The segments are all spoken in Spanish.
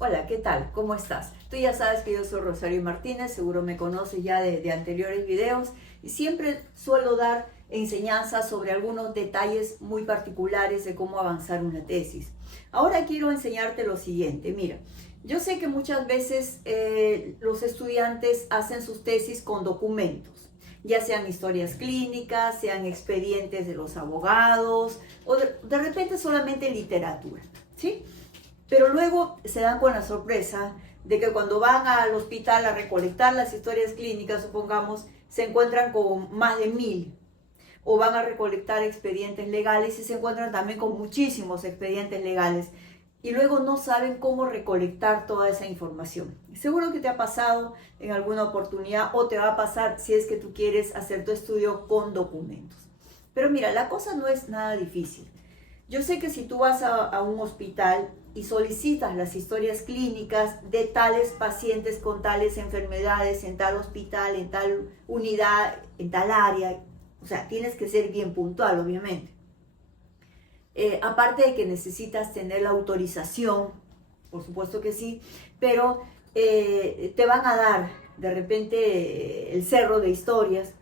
Hola, ¿qué tal? ¿Cómo estás? Tú ya sabes que yo soy Rosario Martínez, seguro me conoces ya de anteriores videos y siempre suelo dar enseñanzas sobre algunos detalles muy particulares de cómo avanzar una tesis. Ahora quiero enseñarte lo siguiente, mira, yo sé que muchas veces los estudiantes hacen sus tesis con documentos, ya sean historias clínicas, sean expedientes de los abogados o de repente solamente literatura, ¿sí? Pero luego se dan con la sorpresa de que cuando van al hospital a recolectar las historias clínicas, supongamos, se encuentran con más de 1000. O van a recolectar expedientes legales y se encuentran también con muchísimos expedientes legales. Y luego no saben cómo recolectar toda esa información. Seguro que te ha pasado en alguna oportunidad o te va a pasar si es que tú quieres hacer tu estudio con documentos. Pero mira, la cosa no es nada difícil. Yo sé que si tú vas a un hospital y solicitas las historias clínicas de tales pacientes con tales enfermedades en tal hospital, en tal unidad, en tal área, o sea, tienes que ser bien puntual, obviamente. Aparte de que necesitas tener la autorización, por supuesto que sí, pero te van a dar de repente el cerro de historias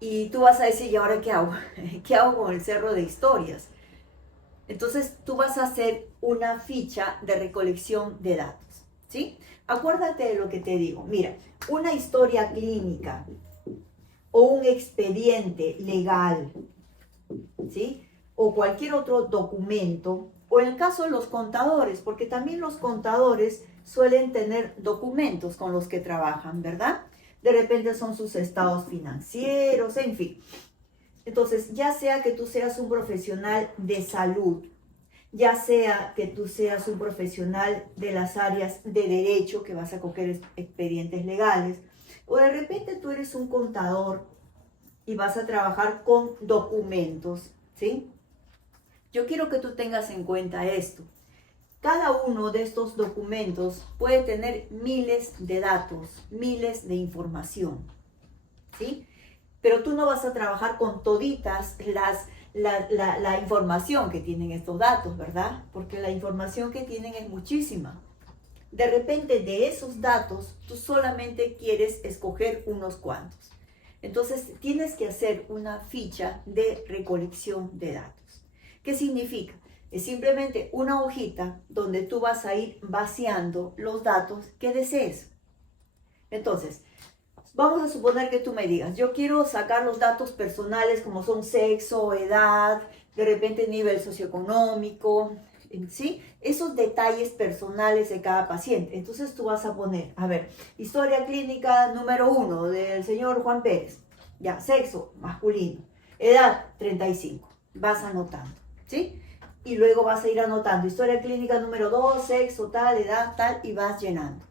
y tú vas a decir, ¿y ahora qué hago? ¿Qué hago con el cerro de historias? Entonces tú vas a hacer una ficha de recolección de datos, ¿sí? Acuérdate de lo que te digo. Mira, una historia clínica o un expediente legal, ¿sí? O cualquier otro documento, o en el caso de los contadores, porque también los contadores suelen tener documentos con los que trabajan, ¿verdad? De repente son sus estados financieros, en fin. Entonces, ya sea que tú seas un profesional de salud, ya sea que tú seas un profesional de las áreas de derecho, que vas a coger expedientes legales, o de repente tú eres un contador y vas a trabajar con documentos, ¿sí? Yo quiero que tú tengas en cuenta esto. Cada uno de estos documentos puede tener miles de datos, miles de información, ¿sí? Pero tú no vas a trabajar con toditas la información que tienen estos datos, ¿verdad? Porque la información que tienen es muchísima. De repente de esos datos tú solamente quieres escoger unos cuantos. Entonces tienes que hacer una ficha de recolección de datos. ¿Qué significa? Es simplemente una hojita donde tú vas a ir vaciando los datos que desees. Entonces, vamos a suponer que tú me digas, yo quiero sacar los datos personales como son sexo, edad, de repente nivel socioeconómico, ¿sí? Esos detalles personales de cada paciente. Entonces tú vas a poner, a ver, historia clínica número 1 del señor Juan Pérez. Ya, sexo masculino, edad 35. Vas anotando, ¿sí? Y luego vas a ir anotando historia clínica número 2, sexo, tal, edad, tal, y vas llenando.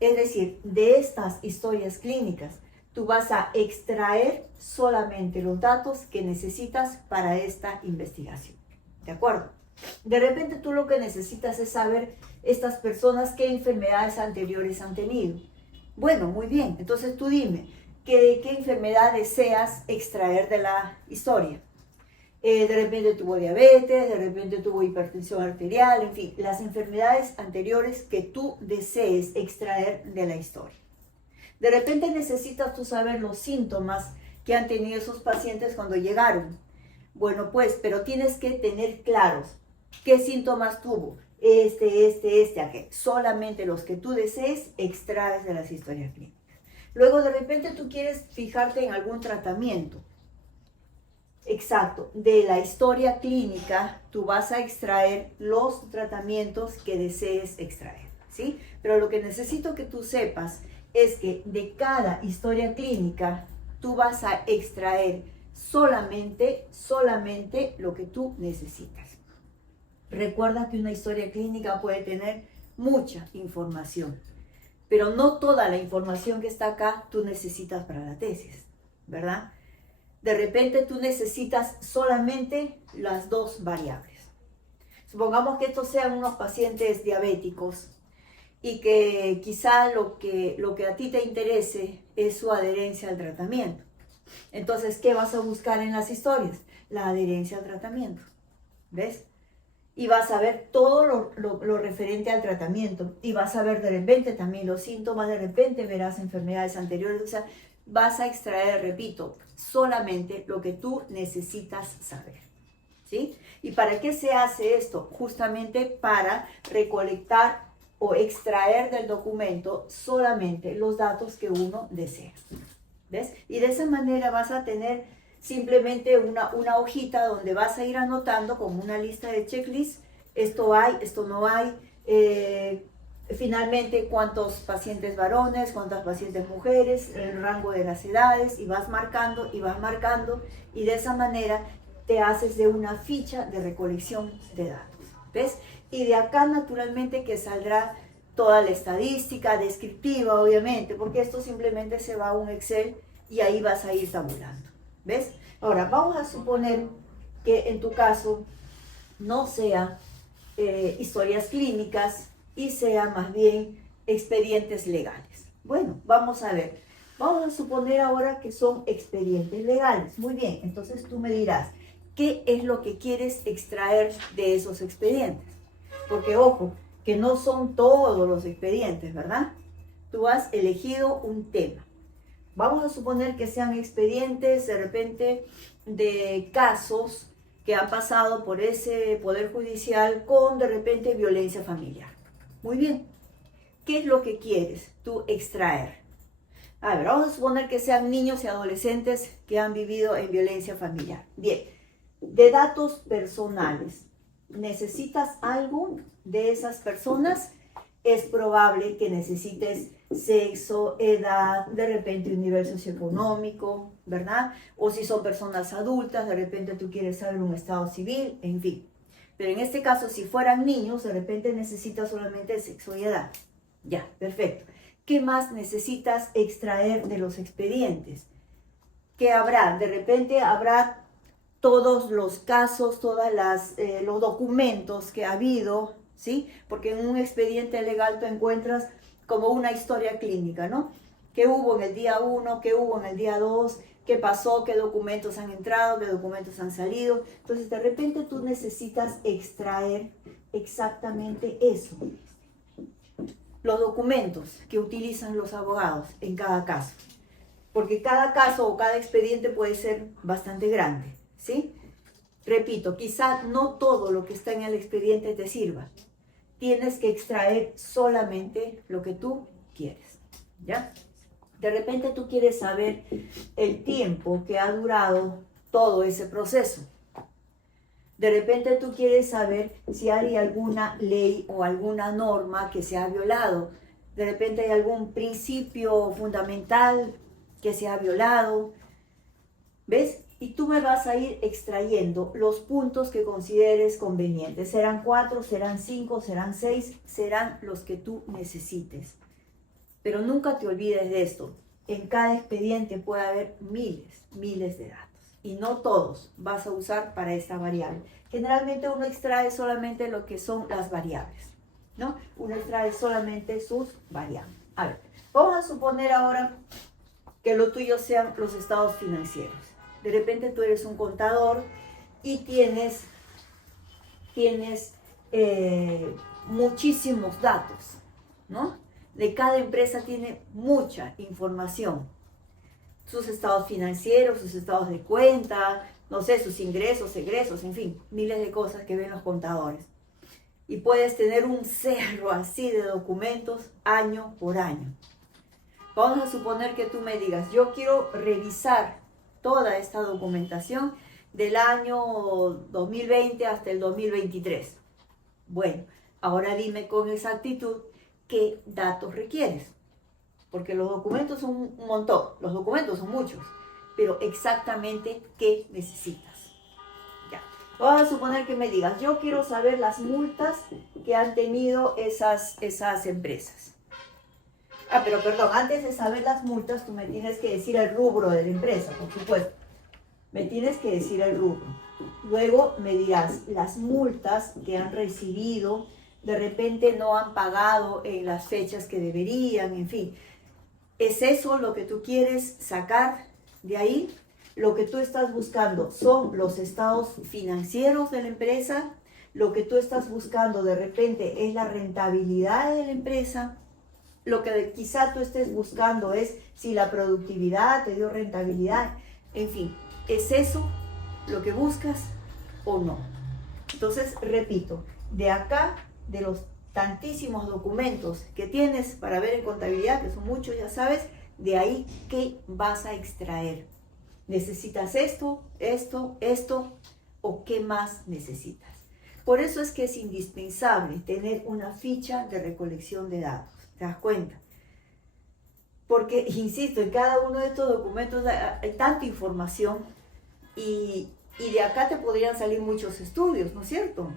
Es decir, de estas historias clínicas, tú vas a extraer solamente los datos que necesitas para esta investigación. ¿De acuerdo? De repente tú lo que necesitas es saber estas personas qué enfermedades anteriores han tenido. Bueno, muy bien. Entonces tú dime, ¿qué enfermedad deseas extraer de la historia? De repente tuvo diabetes, de repente tuvo hipertensión arterial, en fin, las enfermedades anteriores que tú desees extraer de la historia. De repente necesitas tú saber los síntomas que han tenido esos pacientes cuando llegaron. Bueno, pues, pero tienes que tener claros qué síntomas tuvo. Aquel. Solamente los que tú desees extraes de las historias clínicas. Luego, de repente tú quieres fijarte en algún tratamiento. Exacto, de la historia clínica tú vas a extraer los tratamientos que desees extraer, ¿sí? Pero lo que necesito que tú sepas es que de cada historia clínica tú vas a extraer solamente lo que tú necesitas. Recuerda que una historia clínica puede tener mucha información, pero no toda la información que está acá tú necesitas para la tesis, ¿verdad? De repente tú necesitas solamente las dos variables. Supongamos que estos sean unos pacientes diabéticos y que quizá lo que a ti te interese es su adherencia al tratamiento. Entonces, ¿qué vas a buscar en las historias? La adherencia al tratamiento. ¿Ves? y vas a ver todo lo referente al tratamiento y vas a ver de repente también los síntomas, de repente verás enfermedades anteriores, o sea, vas a extraer, repito, solamente lo que tú necesitas saber, ¿sí? ¿Y para qué se hace esto? Justamente para recolectar o extraer del documento solamente los datos que uno desea, ¿ves? Y de esa manera vas a tener simplemente una hojita donde vas a ir anotando como una lista de checklist, esto hay, esto no hay, finalmente cuántos pacientes varones, cuántas pacientes mujeres, el rango de las edades, y vas marcando y de esa manera te haces de una ficha de recolección de datos, ¿ves? Y de acá naturalmente que saldrá toda la estadística descriptiva, obviamente, porque esto simplemente se va a un Excel y ahí vas a ir tabulando, ¿ves? Ahora, vamos a suponer que en tu caso no sea historias clínicas y sea más bien expedientes legales. Bueno, vamos a ver. Vamos a suponer ahora que son expedientes legales. Muy bien, entonces tú me dirás, ¿qué es lo que quieres extraer de esos expedientes? Porque ojo, que no son todos los expedientes, ¿verdad? Tú has elegido un tema. Vamos a suponer que sean expedientes de repente de casos que han pasado por ese poder judicial con de repente violencia familiar. Muy bien. ¿Qué es lo que quieres tú extraer? A ver, vamos a suponer que sean niños y adolescentes que han vivido en violencia familiar. Bien, de datos personales, ¿necesitas algo de esas personas? Es probable que necesites sexo, edad, de repente un nivel socioeconómico, ¿verdad? O si son personas adultas, de repente tú quieres saber un estado civil, en fin. Pero en este caso, si fueran niños, de repente necesitas solamente el sexo y edad. Ya, perfecto. ¿Qué más necesitas extraer de los expedientes? ¿Qué habrá? De repente habrá todos los casos, los documentos que ha habido, ¿sí? Porque en un expediente legal tú encuentras como una historia clínica, ¿no? ¿Qué hubo en el día 1? ¿Qué hubo en el día 2? ¿Qué pasó? ¿Qué documentos han entrado? ¿Qué documentos han salido? Entonces, de repente tú necesitas extraer exactamente eso. Los documentos que utilizan los abogados en cada caso. Porque cada caso o cada expediente puede ser bastante grande, ¿sí? Repito, quizá no todo lo que está en el expediente te sirva. Tienes que extraer solamente lo que tú quieres, ¿ya? De repente tú quieres saber el tiempo que ha durado todo ese proceso. De repente tú quieres saber si hay alguna ley o alguna norma que se ha violado. De repente hay algún principio fundamental que se ha violado. ¿Ves? Y tú me vas a ir extrayendo los puntos que consideres convenientes. Serán 4, serán 5, serán 6, serán los que tú necesites. Pero nunca te olvides de esto. En cada expediente puede haber miles de datos. Y no todos vas a usar para esta variable. Generalmente uno extrae solamente lo que son las variables, ¿no? Uno extrae solamente sus variables. A ver, vamos a suponer ahora que lo tuyo sean los estados financieros. De repente tú eres un contador y tienes muchísimos datos, ¿no? De cada empresa tiene mucha información. Sus estados financieros, sus estados de cuenta, no sé, sus ingresos, egresos, en fin, miles de cosas que ven los contadores. Y puedes tener un cerro así de documentos año por año. Vamos a suponer que tú me digas, yo quiero revisar toda esta documentación del año 2020 hasta el 2023. Bueno, ahora dime con exactitud qué datos requieres. Porque los documentos son un montón, los documentos son muchos, pero exactamente qué necesitas. Ya. Vamos a suponer que me digas, yo quiero saber las multas que han tenido esas empresas. Ah, pero perdón, antes de saber las multas, tú me tienes que decir el rubro de la empresa, por supuesto. Me tienes que decir el rubro. Luego me dirás las multas que han recibido, de repente no han pagado en las fechas que deberían, en fin. ¿Es eso lo que tú quieres sacar de ahí? Lo que tú estás buscando son los estados financieros de la empresa, lo que tú estás buscando de repente es la rentabilidad de la empresa, lo que quizá tú estés buscando es si la productividad te dio rentabilidad, en fin, ¿es eso lo que buscas o no? Entonces, repito, de acá, de los tantísimos documentos que tienes para ver en contabilidad, que son muchos, ya sabes, de ahí, ¿qué vas a extraer? ¿Necesitas esto, o qué más necesitas? Por eso es que es indispensable tener una ficha de recolección de datos, ¿te das cuenta? Porque, insisto, en cada uno de estos documentos hay tanta información y de acá te podrían salir muchos estudios, ¿no es cierto?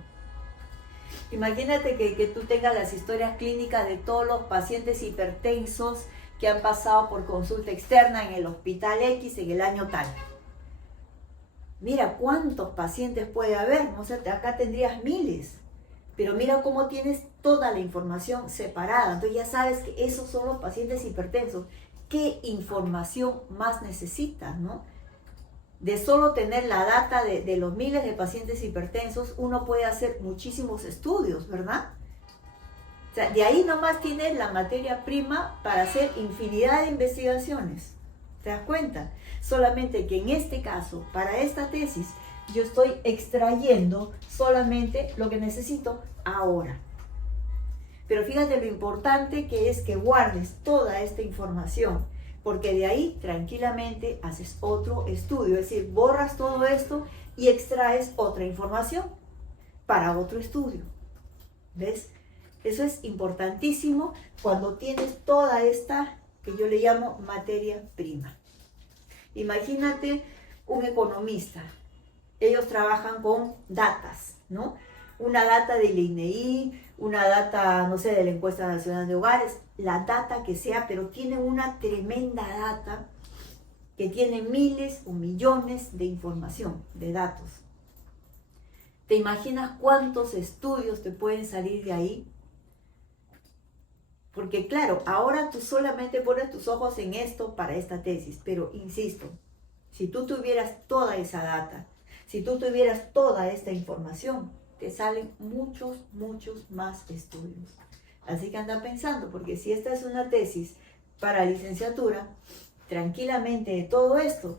Imagínate que tú tengas las historias clínicas de todos los pacientes hipertensos que han pasado por consulta externa en el hospital X en el año tal. Mira cuántos pacientes puede haber, ¿no? O sea, acá tendrías miles, pero mira cómo tienes toda la información separada. Entonces ya sabes que esos son los pacientes hipertensos. ¿Qué información más necesitas, no? De solo tener la data de los miles de pacientes hipertensos, uno puede hacer muchísimos estudios, ¿verdad? O sea, de ahí nomás tienes la materia prima para hacer infinidad de investigaciones. ¿Te das cuenta? Solamente que en este caso, para esta tesis, yo estoy extrayendo solamente lo que necesito ahora. Pero fíjate lo importante que es que guardes toda esta información, porque de ahí tranquilamente haces otro estudio, es decir, borras todo esto y extraes otra información para otro estudio. ¿Ves? Eso es importantísimo cuando tienes toda esta, que yo le llamo materia prima. Imagínate un economista. Ellos trabajan con datas, ¿no? Una data del INEI, una data, no sé, de la Encuesta Nacional de Hogares, la data que sea, pero tiene una tremenda data que tiene miles o millones de información, de datos. ¿Te imaginas cuántos estudios te pueden salir de ahí? Porque claro, ahora tú solamente pones tus ojos en esto para esta tesis, pero insisto, si tú tuvieras toda esa data, si tú tuvieras toda esta información, te salen muchos más estudios. Así que anda pensando, porque si esta es una tesis para licenciatura, tranquilamente de todo esto,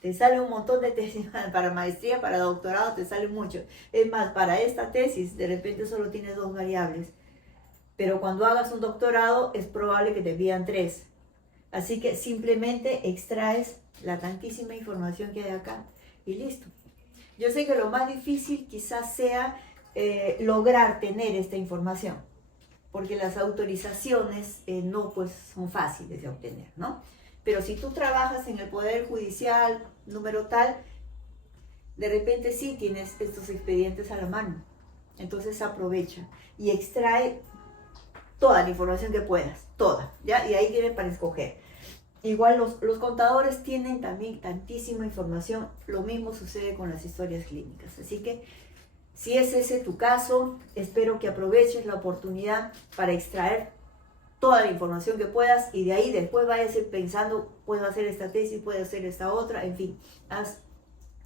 te sale un montón de tesis para maestría, para doctorado, te sale mucho. Es más, para esta tesis de repente solo tienes 2 variables, pero cuando hagas un doctorado es probable que te pidan 3. Así que simplemente extraes la tantísima información que hay acá y listo. Yo sé que lo más difícil quizás sea lograr tener esta información, porque las autorizaciones no pues son fáciles de obtener, ¿no? Pero si tú trabajas en el Poder Judicial, número tal, de repente sí tienes estos expedientes a la mano. Entonces aprovecha y extrae toda la información que puedas, toda, ¿ya? Y ahí tienes para escoger. Igual los contadores tienen también tantísima información, lo mismo sucede con las historias clínicas. Así que si es ese tu caso, espero que aproveches la oportunidad para extraer toda la información que puedas y de ahí después vayas pensando, puedo hacer esta tesis, puedo hacer esta otra, en fin, haz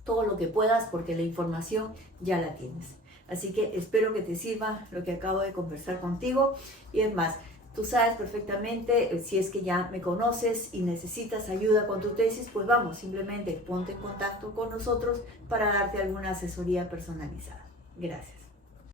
todo lo que puedas porque la información ya la tienes. Así que espero que te sirva lo que acabo de conversar contigo y es más, tú sabes perfectamente, si es que ya me conoces y necesitas ayuda con tu tesis, pues vamos, simplemente ponte en contacto con nosotros para darte alguna asesoría personalizada. Gracias.